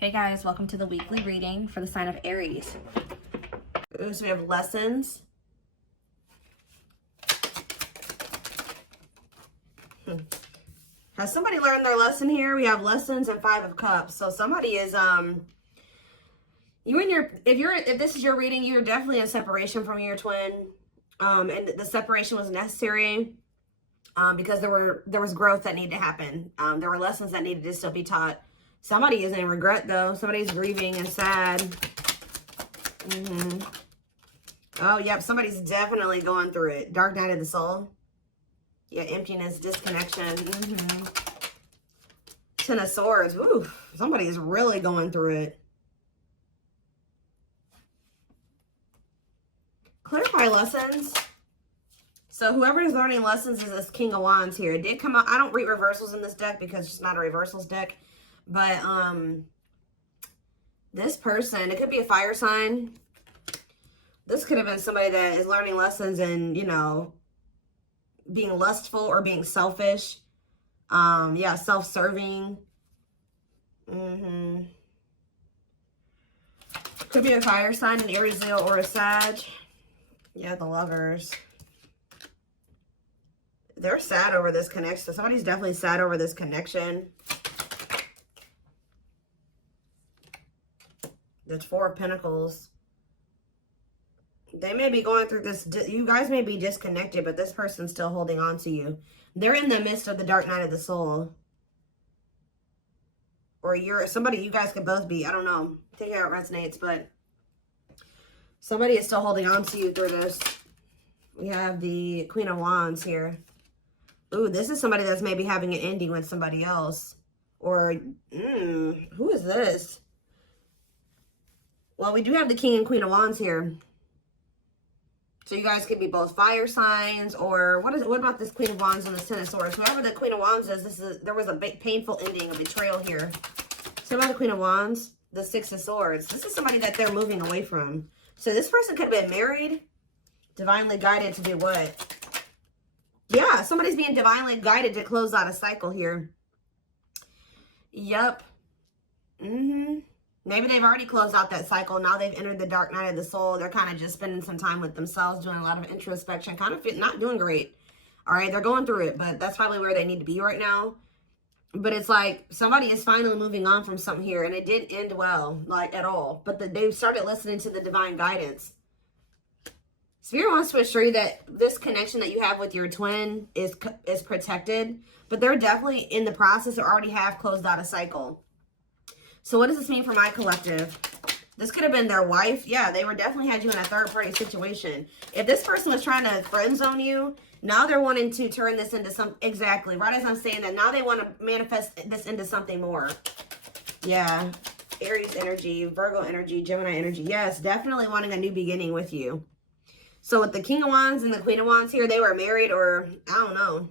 Hey guys, welcome to the weekly reading for the sign of Aries. Ooh, so we have lessons. Has somebody learned their lesson here? We have lessons and 5 of Cups. So somebody is if this is your reading, you're definitely in separation from your twin. And the separation was necessary because there was growth that needed to happen. There were lessons that needed to still be taught. Somebody is in regret though. Somebody's grieving and sad. Oh, yep. Somebody's definitely going through it. Dark night of the soul. Yeah, emptiness, disconnection. Ten of Swords. Ooh, somebody is really going through it. Clarify lessons. So whoever is learning lessons is this King of Wands here. It did come out. I don't read reversals in this deck because it's not a reversals deck. But this person, it could be a fire sign. This could have been somebody that is learning lessons and, you know, being lustful or being selfish. Yeah, self-serving. Could be a fire sign, an Aries, Leo, or a Sag. Yeah, the Lovers. They're sad over this connection. So somebody's definitely sad over this connection. The 4 of Pentacles. They may be going through this. You guys may be disconnected, but this person's still holding on to you. They're in the midst of the dark night of the soul. Or you're somebody, you guys could both be. I don't know. Take it how it resonates, but somebody is still holding on to you through this. We have the Queen of Wands here. Ooh, this is somebody that's maybe having an ending with somebody else. Or, who is this? Well, we do have the King and Queen of Wands here. So you guys could be both fire signs, or what about this Queen of Wands and the Ten of Swords? Whoever the Queen of Wands is, there was a painful ending, a betrayal here. So about the Queen of Wands, the Six of Swords. This is somebody that they're moving away from. So this person could have been married, divinely guided to do what? Yeah, somebody's being divinely guided to close out a cycle here. Yep. Maybe they've already closed out that cycle. Now they've entered the dark night of the soul. They're kind of just spending some time with themselves, doing a lot of introspection, kind of not doing great. All right, they're going through it, but that's probably where they need to be right now. But it's like somebody is finally moving on from something here, and it didn't end well, like at all. But they started listening to the divine guidance. Spirit wants to assure you that this connection that you have with your twin is protected, but they're definitely in the process or already have closed out a cycle. So what does this mean for my collective? This could have been their wife. Yeah, they were definitely had you in a third-party situation. If this person was trying to friend zone you, now they're wanting to turn this into some... Exactly. Right as I'm saying that, now they want to manifest this into something more. Yeah. Aries energy, Virgo energy, Gemini energy. Yes, definitely wanting a new beginning with you. So with the King of Wands and the Queen of Wands here, they were married or... I don't know.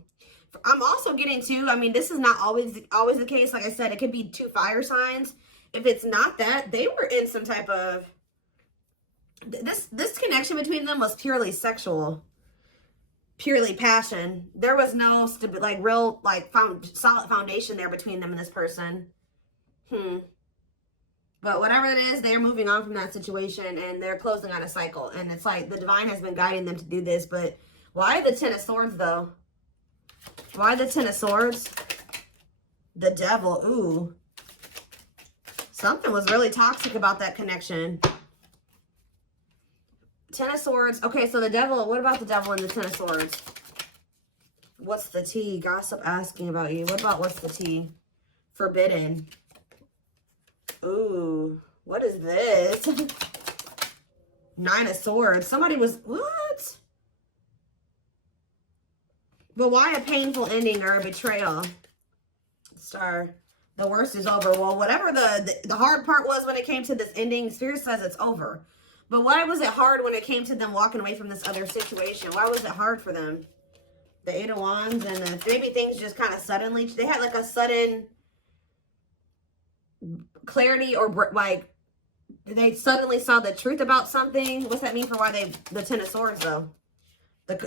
I'm also getting to... I mean, this is not always the case. Like I said, it could be 2 fire signs. If it's not that, they were in some type of... This connection between them was purely sexual. Purely passion. There was no real solid foundation there between them and this person. But whatever it is, they're moving on from that situation and they're closing on a cycle. And it's like the divine has been guiding them to do this. But why the Ten of Swords though? Why the Ten of Swords? The Devil. Ooh. Something was really toxic about that connection. Ten of Swords. Okay, so the Devil. What about the Devil and the Ten of Swords? What's the tea? Gossip asking about you. What about what's the tea? Forbidden. Ooh. What is this? 9 of Swords. Somebody was... What? But why a painful ending or a betrayal? Star. The worst is over. Well, whatever the hard part was when it came to this ending, Spirit says it's over. But why was it hard when it came to them walking away from this other situation? Why was it hard for them? The 8 of Wands and maybe things just kind of suddenly, they had like a sudden clarity or like they suddenly saw the truth about something. What's that mean for why the Ten of Swords though?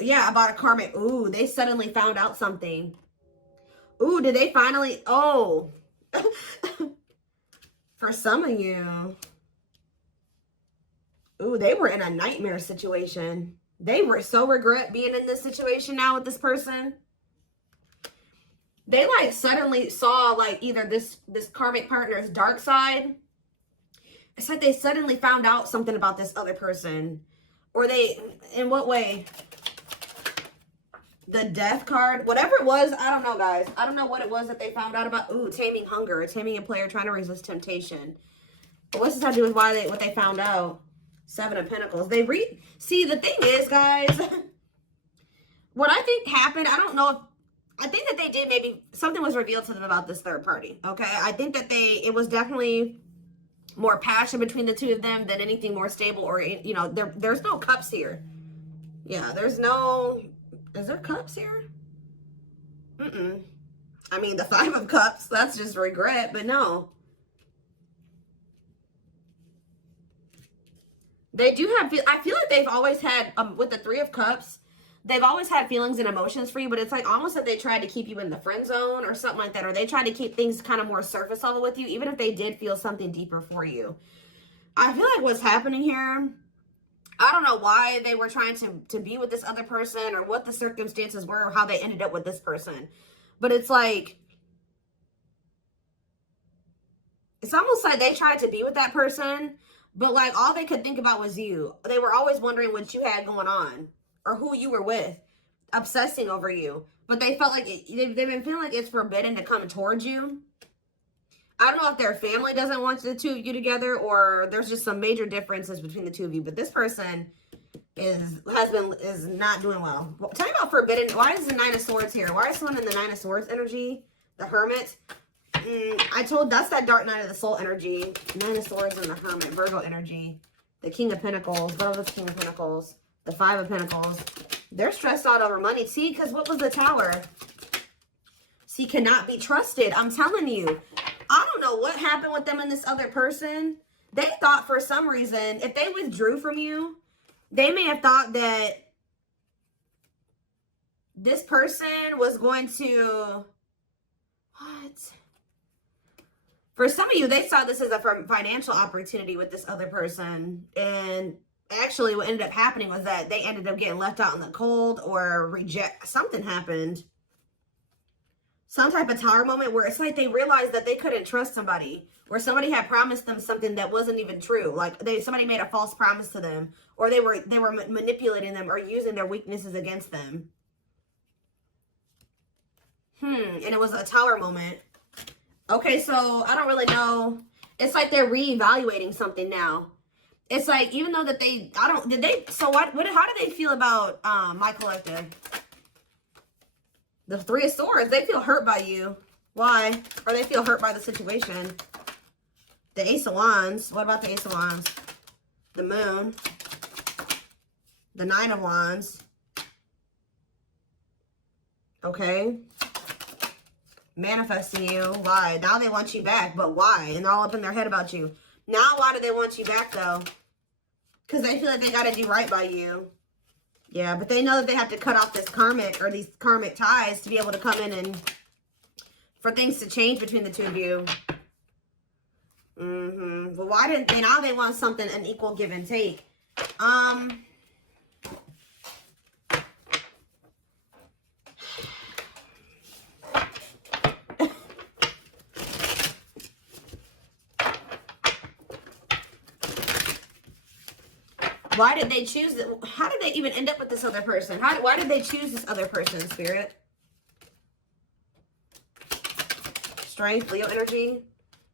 Yeah, about a karmic. Ooh, they suddenly found out something. Ooh, did they finally? Oh. For some of you, ooh, they were in a nightmare situation. They were so regret being in this situation now with this person. They like suddenly saw like either this karmic partner's dark side. It's like they suddenly found out something about this other person. Or they, in what way? The death card, whatever it was, I don't know, guys. I don't know what it was that they found out about. Ooh, taming hunger, taming a player trying to resist temptation. But what's this have to do with what they found out? 7 of Pentacles. See, the thing is, guys, what I think happened, I don't know if, I think that they did maybe, something was revealed to them about this third party, okay? I think that it was definitely more passion between the two of them than anything more stable or, you know, there's no cups here. Yeah, there's no, is there cups here? I mean, the 5 of Cups, that's just regret, but no. They do have, I feel like they've always had, with the 3 of Cups, they've always had feelings and emotions for you, but it's like almost that they tried to keep you in the friend zone or something like that, or they tried to keep things kind of more surface level with you, even if they did feel something deeper for you. I feel like what's happening here, I don't know why they were trying to be with this other person or what the circumstances were or how they ended up with this person. But it's like, it's almost like they tried to be with that person, but like all they could think about was you. They were always wondering what you had going on or who you were with, obsessing over you. But they felt like, they've been feeling like it's forbidden to come towards you. I don't know if their family doesn't want the 2 of you together or there's just some major differences between the 2 of you. But this person is not doing well. Tell me about forbidden. Why is the 9 of Swords here? Why is someone in the 9 of Swords energy? The Hermit. That's that dark night of the soul energy. 9 of Swords and the Hermit. Virgo energy. The King of Pentacles. What was the King of Pentacles? The 5 of Pentacles. They're stressed out over money. See, because what was the Tower? See, cannot be trusted. I'm telling you. I don't know what happened with them and this other person. They thought for some reason, if they withdrew from you, they may have thought that this person was going to... What? For some of you, they saw this as a financial opportunity with this other person. And actually what ended up happening was that they ended up getting left out in the cold or something happened. Some type of Tower moment where it's like they realized that they couldn't trust somebody, where somebody had promised them something that wasn't even true. Like somebody made a false promise to them, or they were manipulating them or using their weaknesses against them. And it was a Tower moment. Okay, so I don't really know. It's like they're reevaluating something now. It's like, even though that how do they feel about my collective? The 3 of Swords, they feel hurt by you. Why? Or they feel hurt by the situation. The Ace of Wands. What about the Ace of Wands? The Moon. The 9 of Wands. Okay. Manifesting you. Why? Now they want you back, but why? And they're all up in their head about you. Now why do they want you back, though? Because they feel like they got to do right by you. Yeah, but they know that they have to cut off this karmic or these karmic ties to be able to come in and for things to change between the 2 of you. But why didn't they? Now they want something, an equal give and take. Why did they choose it? How did they even end up with this other person? Why did they choose this other person, Spirit? Strength, Leo energy.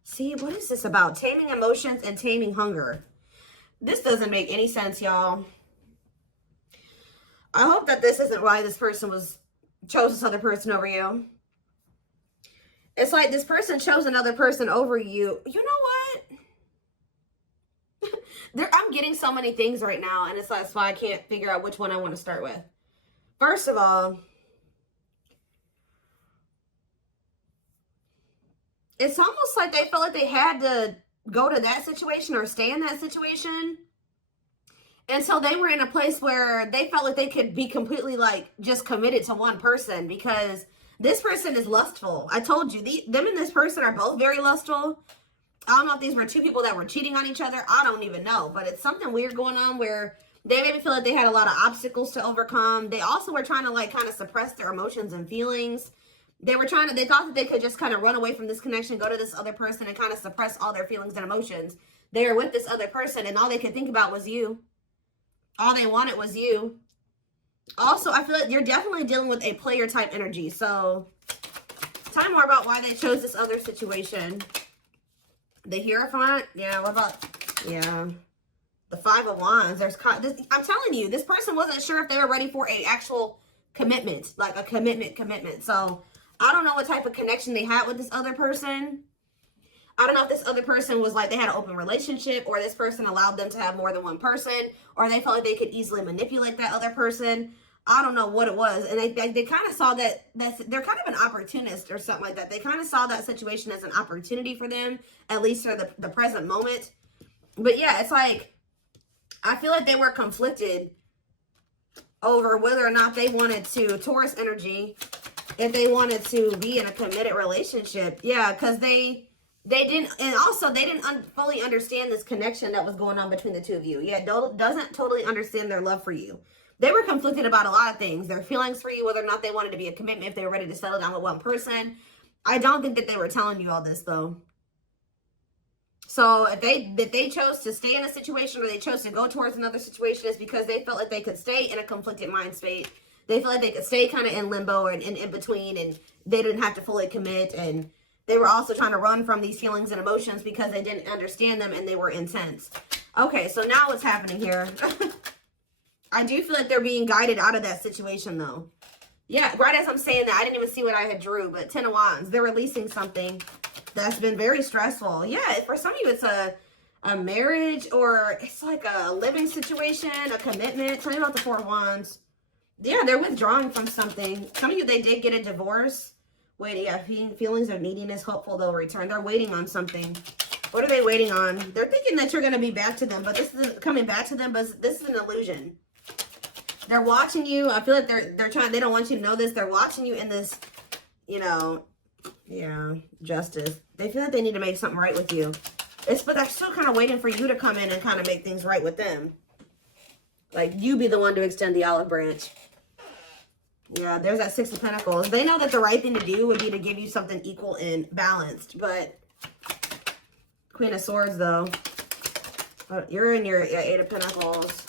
See, what is this about? Taming emotions and taming hunger. This doesn't make any sense, y'all. I hope that this isn't why this person chose this other person over you. It's like this person chose another person over you. You know what? I'm getting so many things right now, and that's why I can't figure out which one I want to start with. First of all, it's almost like they felt like they had to go to that situation or stay in that situation until they were in a place where they felt like they could be completely like just committed to one person, because this person is lustful. I told you, them and this person are both very lustful. I don't know if these were two people that were cheating on each other. I don't even know. But it's something weird going on where they made me feel like they had a lot of obstacles to overcome. They also were trying to like kind of suppress their emotions and feelings. They thought that they could just kind of run away from this connection, go to this other person and kind of suppress all their feelings and emotions. They were with this other person and all they could think about was you. All they wanted was you. Also, I feel like you're definitely dealing with a player type energy. So tell me more about why they chose this other situation. The Hierophant. Yeah, what about, yeah. The Five of Wands. I'm telling you, this person wasn't sure if they were ready for an actual commitment. Like a commitment. So I don't know what type of connection they had with this other person. I don't know if this other person was like they had an open relationship, or this person allowed them to have more than one person, or they felt like they could easily manipulate that other person. I don't know what it was. And they kind of saw that they're kind of an opportunist or something like that. They kind of saw that situation as an opportunity for them, at least for the present moment. But yeah, it's like, I feel like they were conflicted over whether or not they wanted to, Taurus energy, if they wanted to be in a committed relationship. Yeah, because they didn't, and also they didn't fully understand this connection that was going on between the two of you. Yeah, doesn't totally understand their love for you. They were conflicted about a lot of things. Their feelings for you, whether or not they wanted to be a commitment, if they were ready to settle down with one person. I don't think that they were telling you all this though. So if they chose to stay in a situation, or they chose to go towards another situation, it's because they felt like they could stay in a conflicted mind state. They felt like they could stay kind of in limbo and in between, and they didn't have to fully commit. And they were also trying to run from these feelings and emotions because they didn't understand them and they were intense. Okay, so now what's happening here? I do feel like they're being guided out of that situation though. Yeah, right as I'm saying that, I didn't even see what I had drew, but 10 of Wands. They're releasing something that's been very stressful. Yeah, for some of you, it's a marriage, or it's like a living situation, a commitment. Tell me about the 4 of Wands. Yeah, they're withdrawing from something. Some of you, they did get a divorce. Wait, yeah, feelings of neediness, hopeful they'll return. They're waiting on something. What are they waiting on? They're thinking that you're going to be back to them, but this isn't coming back to them, but this is an illusion. They're watching you. I feel like they're trying, they don't want you to know this. They're watching you in this, you know, yeah, justice. They feel like they need to make something right with you. But they're still kind of waiting for you to come in and kind of make things right with them. Like, you be the one to extend the olive branch. Yeah, there's that 6 of Pentacles. They know that the right thing to do would be to give you something equal and balanced. But Queen of Swords, though. You're in your 8 of Pentacles.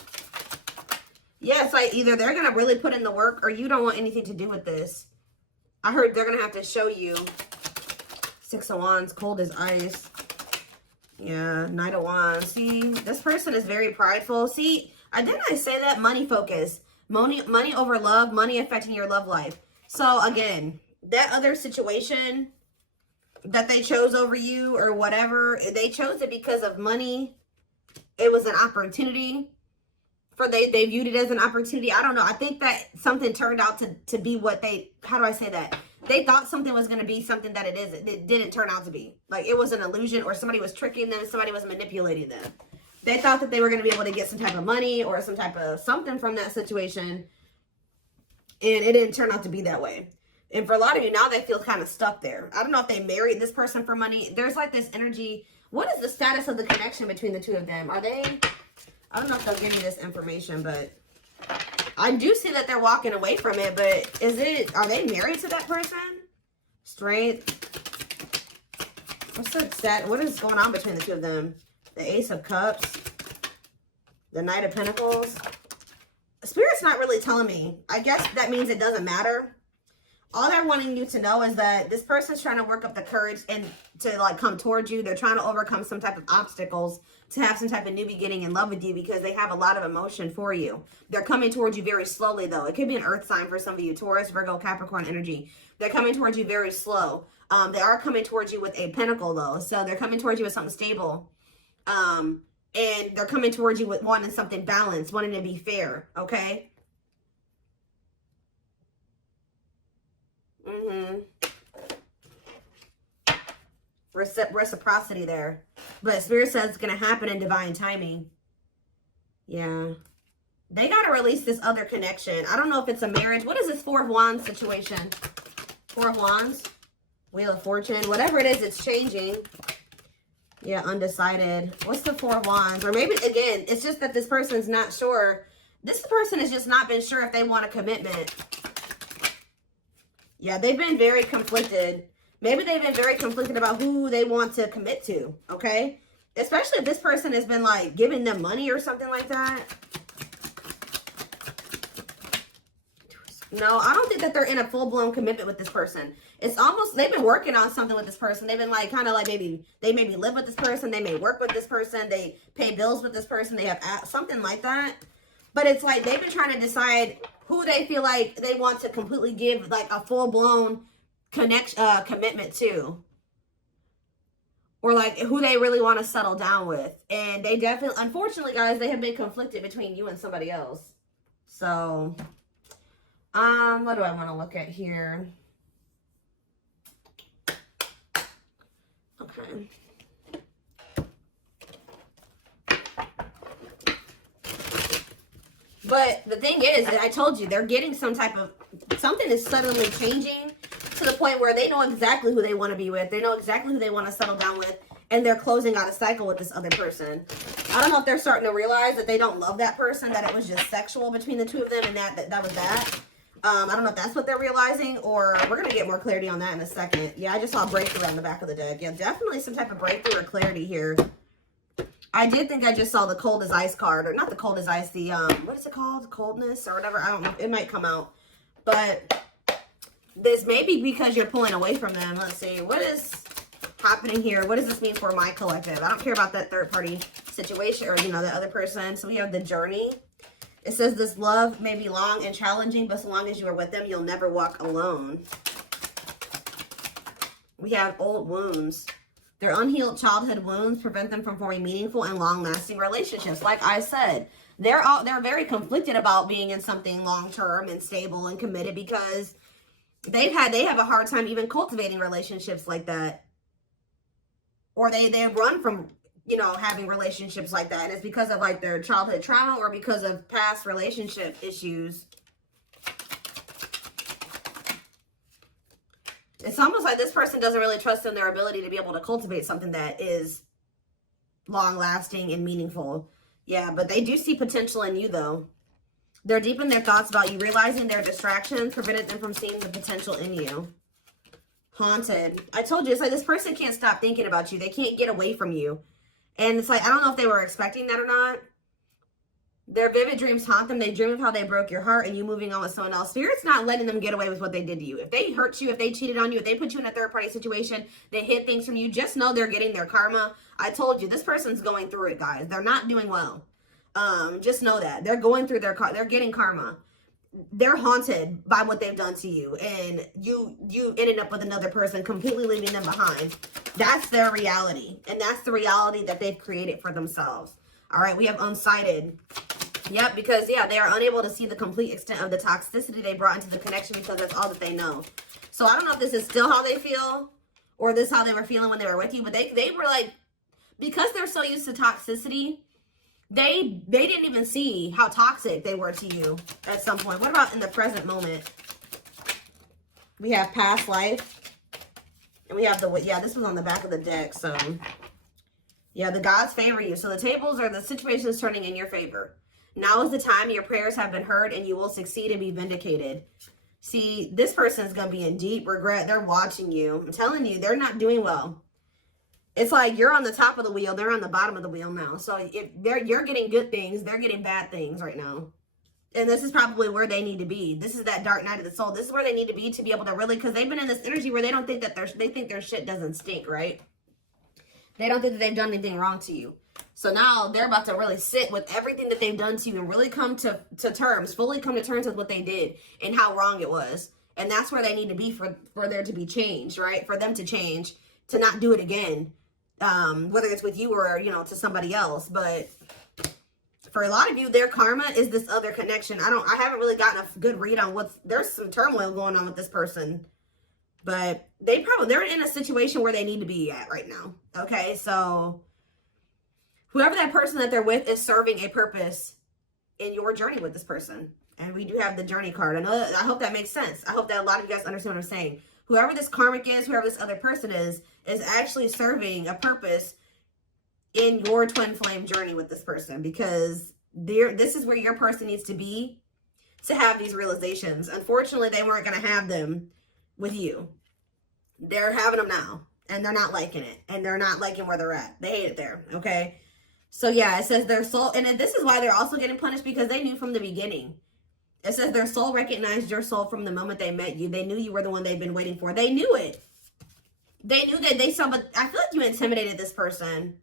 Yeah, it's like either they're going to really put in the work, or you don't want anything to do with this. I heard they're going to have to show you. 6 of Wands, cold as ice. Yeah, Knight of Wands. See, this person is very prideful. See, didn't I say that? Money focus. Money over love, money affecting your love life. So again, that other situation that they chose over you or whatever, they chose it because of money. It was an opportunity. They viewed it as an opportunity. I don't know. I think that something turned out to be what how do I say that? They thought something was going to be something that it didn't turn out to be. Like, it was an illusion, or somebody was tricking them, somebody was manipulating them. They thought that they were going to be able to get some type of money or some type of something from that situation, and it didn't turn out to be that way. And for a lot of you, now they feel kind of stuck there. I don't know if they married this person for money. There's like this energy. What is the status of the connection between the two of them? Are they... I don't know if they'll give me this information, but I do see that they're walking away from it. But are they married to that person? Strength. What is going on between the two of them? The Ace of Cups. The Knight of Pentacles. Spirit's not really telling me. I guess that means it doesn't matter. All they're wanting you to know is that this person's trying to work up the courage and to like come towards you. They're trying to overcome some type of obstacles to have some type of new beginning in love with you, because they have a lot of emotion for you. They're coming towards you very slowly though. It could be an earth sign for some of you, Taurus, Virgo, Capricorn energy. They're coming towards you very slow. They are coming towards you with a pentacle though. So they're coming towards you with something stable. And they're coming towards you with wanting something balanced, wanting to be fair. Okay. Reciprocity there. But Spirit says it's going to happen in divine timing. Yeah. They got to release this other connection. I don't know if it's a marriage. What is this 4 of Wands situation? 4 of Wands. Wheel of Fortune. Whatever it is, it's changing. Yeah, undecided. What's the Four of Wands? Or maybe, again, it's just that this person's not sure. This person has just not been sure if they want a commitment. Yeah, they've been very conflicted. Maybe they've been very conflicted about who they want to commit to, okay? Especially if this person has been, like, giving them money or something like that. No, I don't think that they're in a full-blown commitment with this person. It's almost, they've been working on something with this person. They've been like, kind of like maybe live with this person. They may work with this person. They pay bills with this person. They have something like that. But it's like they've been trying to decide who they feel like they want to completely give like a full-blown commitment to. Or like who they really want to settle down with. And they definitely, unfortunately, guys, they have been conflicted between you and somebody else. So, what do I want to look at here? Okay. But the thing is, I told you, they're getting some type of, something is suddenly changing to the point where they know exactly who they want to be with. They know exactly who they want to settle down with. And they're closing out a cycle with this other person. I don't know if they're starting to realize that they don't love that person, that it was just sexual between the two of them, and that was that. I don't know if that's what they're realizing, or we're going to get more clarity on that in a second. Yeah, I just saw a breakthrough on the back of the deck. Yeah, definitely some type of breakthrough or clarity here. I did think I just saw the cold as ice card, or not the cold as ice, the, what is it called? Coldness or whatever. I don't know. It might come out. But this may be because you're pulling away from them. Let's see. What is happening here? What does this mean for my collective? I don't care about that third party situation or, you know, the other person. So we have the journey. It says this love may be long and challenging, but so long as you are with them, you'll never walk alone. We have old wounds. Their unhealed childhood wounds prevent them from forming meaningful and long-lasting relationships. Like I said, they're very conflicted about being in something long-term and stable and committed because they have a hard time even cultivating relationships like that. Or they run from, you know, having relationships like that. And it's because of like their childhood trauma or because of past relationship issues. It's almost like this person doesn't really trust in their ability to be able to cultivate something that is long-lasting and meaningful. Yeah, but they do see potential in you, though. They're deep in their thoughts about you, realizing their distractions prevented them from seeing the potential in you. Haunted. I told you, it's like this person can't stop thinking about you. They can't get away from you. And it's like, I don't know if they were expecting that or not. Their vivid dreams haunt them. They dream of how they broke your heart and you moving on with someone else. Spirit's not letting them get away with what they did to you. If they hurt you, if they cheated on you, if they put you in a third-party situation, they hid things from you, just know they're getting their karma. I told you, this person's going through it, guys. They're not doing well. Just know that. They're going through they're getting karma. They're haunted by what they've done to you. And you ended up with another person, completely leaving them behind. That's their reality. And that's the reality that they've created for themselves. All right, we have unsighted. Yep, because, yeah, they are unable to see the complete extent of the toxicity they brought into the connection because that's all that they know. So I don't know if this is still how they feel or this how they were feeling when they were with you. But they were like, because they're so used to toxicity, they didn't even see how toxic they were to you at some point. What about in the present moment? We have past life. And we have the, yeah, this was on the back of the deck. So, yeah, the gods favor you. So the tables or the situation is turning in your favor. Now is the time your prayers have been heard and you will succeed and be vindicated. See, this person is going to be in deep regret. They're watching you. I'm telling you, they're not doing well. It's like you're on the top of the wheel. They're on the bottom of the wheel now. So if you're getting good things, they're getting bad things right now. And this is probably where they need to be. This is that dark night of the soul. This is where they need to be to be able to really, because they've been in this energy where they don't think that they think their shit doesn't stink, right? They don't think that they've done anything wrong to you. So now they're about to really sit with everything that they've done to you and really come to terms, fully come to terms with what they did and how wrong it was. And that's where they need to be for there to be change, right? For them to change, to not do it again. Whether it's with you or, you know, to somebody else. But for a lot of you, their karma is this other connection. I haven't really gotten a good read on there's some turmoil going on with this person. But they're in a situation where they need to be at right now. Okay, so whoever that person that they're with is serving a purpose in your journey with this person. And we do have the journey card. I hope that makes sense. I hope that a lot of you guys understand what I'm saying. Whoever this karmic is, whoever this other person is actually serving a purpose in your twin flame journey with this person, because this is where your person needs to be to have these realizations. Unfortunately, they weren't going to have them with you. They're having them now, and they're not liking it, and they're not liking where they're at. They hate it there, okay? So yeah, it says their soul, and this is why they're also getting punished, because they knew from the beginning. It says their soul recognized your soul from the moment they met you. They knew you were the one they've been waiting for. They knew it. They knew that they saw, but I feel like you intimidated this person.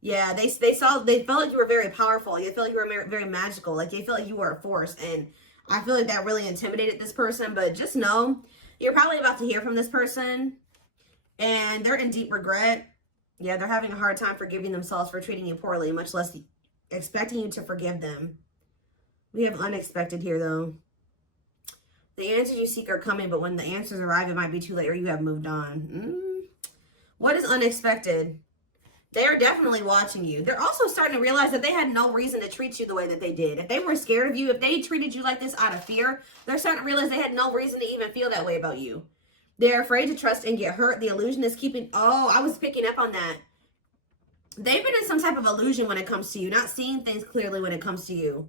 Yeah, they felt like you were very powerful. They felt like you were very magical. Like, they felt like you were a force. And I feel like that really intimidated this person. But just know, you're probably about to hear from this person. And they're in deep regret. Yeah, they're having a hard time forgiving themselves for treating you poorly, much less expecting you to forgive them. We have unexpected here, though. The answers you seek are coming, but when the answers arrive, it might be too late or you have moved on. What is unexpected? They are definitely watching you. They're also starting to realize that they had no reason to treat you the way that they did. If they were scared of you, if they treated you like this out of fear, they're starting to realize they had no reason to even feel that way about you. They're afraid to trust and get hurt. The illusion is keeping... Oh, I was picking up on that. They've been in some type of illusion when it comes to you, not seeing things clearly when it comes to you.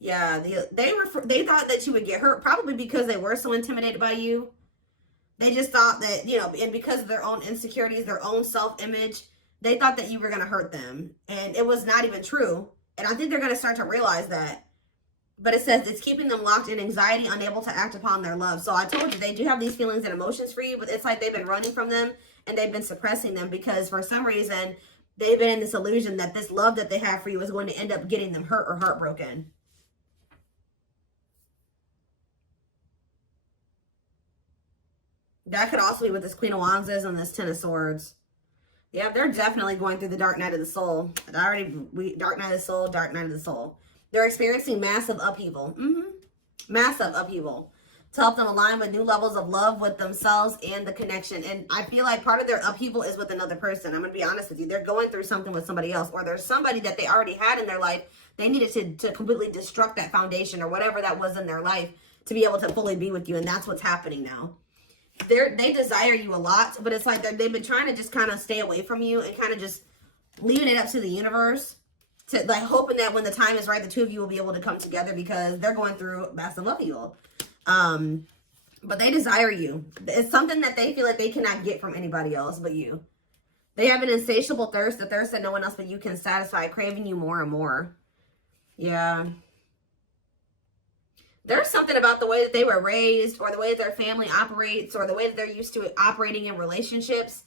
Yeah, they thought that you would get hurt, probably because they were so intimidated by you. They just thought that, you know, and because of their own insecurities, their own self-image, they thought that you were going to hurt them. And it was not even true. And I think they're going to start to realize that. But it says it's keeping them locked in anxiety, unable to act upon their love. So I told you, they do have these feelings and emotions for you, but it's like they've been running from them and they've been suppressing them because for some reason, they've been in this illusion that this love that they have for you is going to end up getting them hurt or heartbroken. That could also be what this Queen of Wands is and this Ten of Swords. Yeah, they're definitely going through the dark night of the soul. Dark night of the soul, dark night of the soul. They're experiencing massive upheaval. Massive upheaval. To help them align with new levels of love with themselves and the connection. And I feel like part of their upheaval is with another person. I'm going to be honest with you. They're going through something with somebody else. Or there's somebody that they already had in their life. They needed to completely destruct that foundation or whatever that was in their life to be able to fully be with you. And that's what's happening now. They desire you a lot, but it's like they've been trying to just kind of stay away from you and kind of just leaving it up to the universe, to like hoping that when the time is right, the two of you will be able to come together because they're going through massive upheaval. But they desire you. It's something that they feel like they cannot get from anybody else but you. They have an insatiable thirst, a thirst that no one else but you can satisfy, craving you more and more. Yeah. There's something about the way that they were raised or the way that their family operates or the way that they're used to operating in relationships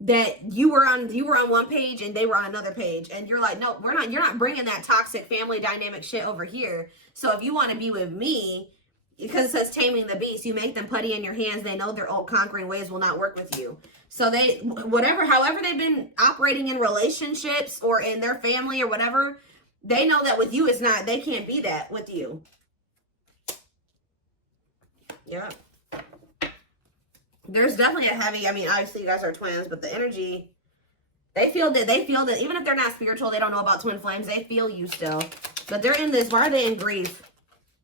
that you were on one page and they were on another page. And you're like, no, you're not bringing that toxic family dynamic shit over here. So if you want to be with me, because it says taming the beast, you make them putty in your hands. They know their old conquering ways will not work with you. So however they've been operating in relationships or in their family or whatever, they know that with you they can't be that with you. Yeah. There's definitely a heavy, I mean, obviously you guys are twins, but the energy, they feel that even if they're not spiritual, they don't know about twin flames, they feel you still. But they're in this, why are they in grief?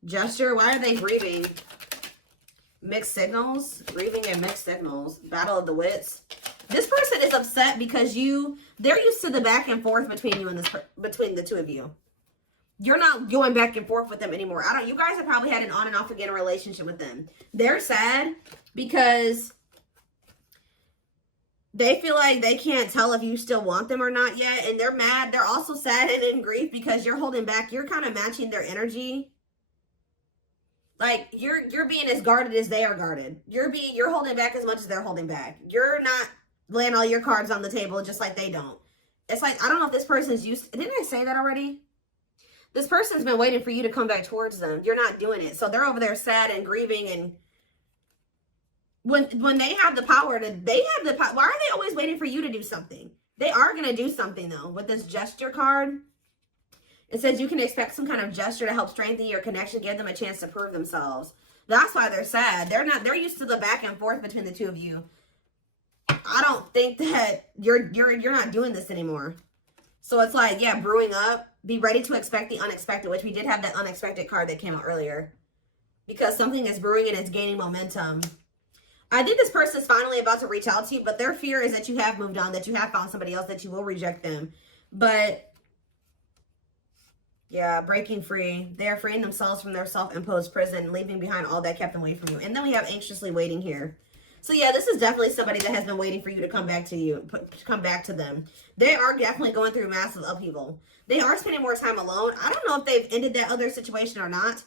Gesture, why are they grieving? Mixed signals, grieving and mixed signals. Battle of the wits. This person is upset because they're used to the back and forth between you and between the two of you. You're not going back and forth with them anymore. You guys have probably had an on and off again relationship with them. They're sad because they feel like they can't tell if you still want them or not yet. And they're mad. They're also sad and in grief because you're holding back. You're kind of matching their energy. Like you're being as guarded as they are guarded. You're holding back as much as they're holding back. You're not laying all your cards on the table just like they don't. It's like, I don't know if this person's didn't I say that already? This person's been waiting for you to come back towards them. You're not doing it. So they're over there sad and grieving. And when they have the power why are they always waiting for you to do something? They are going to do something though. With this gesture card, it says you can expect some kind of gesture to help strengthen your connection, give them a chance to prove themselves. That's why they're sad. They're used to the back and forth between the two of you. I don't think that you're not doing this anymore. So it's like, yeah, brewing up. Be ready to expect the unexpected, which we did have that unexpected card that came out earlier. Because something is brewing and it's gaining momentum. I think this person is finally about to reach out to you, but their fear is that you have moved on, that you have found somebody else, that you will reject them. But yeah, breaking free. They're freeing themselves from their self-imposed prison, leaving behind all that kept them away from you. And then we have anxiously waiting here. So yeah, this is definitely somebody that has been waiting for you to come back to you, come back to them. They are definitely going through massive upheaval. They are spending more time alone. I don't know if they've ended that other situation or not.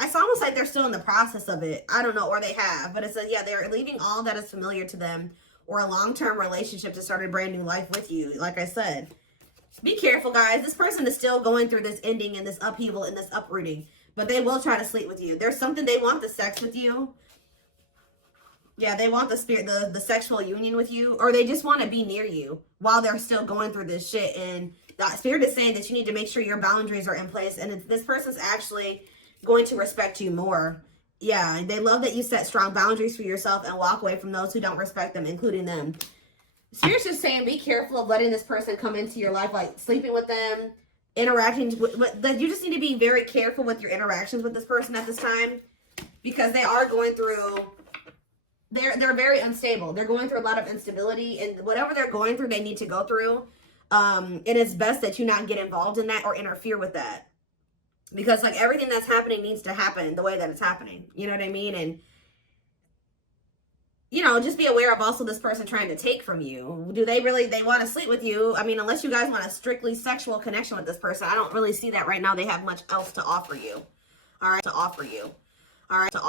It's almost like they're still in the process of it. I don't know, or they have. But it says, yeah, they're leaving all that is familiar to them or a long-term relationship to start a brand new life with you. Like I said, be careful, guys. This person is still going through this ending and this upheaval and this uprooting. But they will try to sleep with you. There's something, they want the sex with you. Yeah, they want the spirit, the sexual union with you. Or they just want to be near you while they're still going through this shit. And the spirit is saying that you need to make sure your boundaries are in place. And this person's actually going to respect you more. Yeah, they love that you set strong boundaries for yourself and walk away from those who don't respect them, including them. Spirit's just saying, be careful of letting this person come into your life, like sleeping with them, interacting with you just need to be very careful with your interactions with this person at this time, because they are going through, they're very unstable. They're going through a lot of instability, and whatever they're going through, they need to go through. It is best that you not get involved in that or interfere with that. Because like everything that's happening needs to happen the way that it's happening. You know what I mean? And, you know, just be aware of also this person trying to take from you. Do they really, they want to sleep with you? I mean, unless you guys want a strictly sexual connection with this person, I don't really see that right now. They have much else to offer you. All right. To offer you. All right. To offer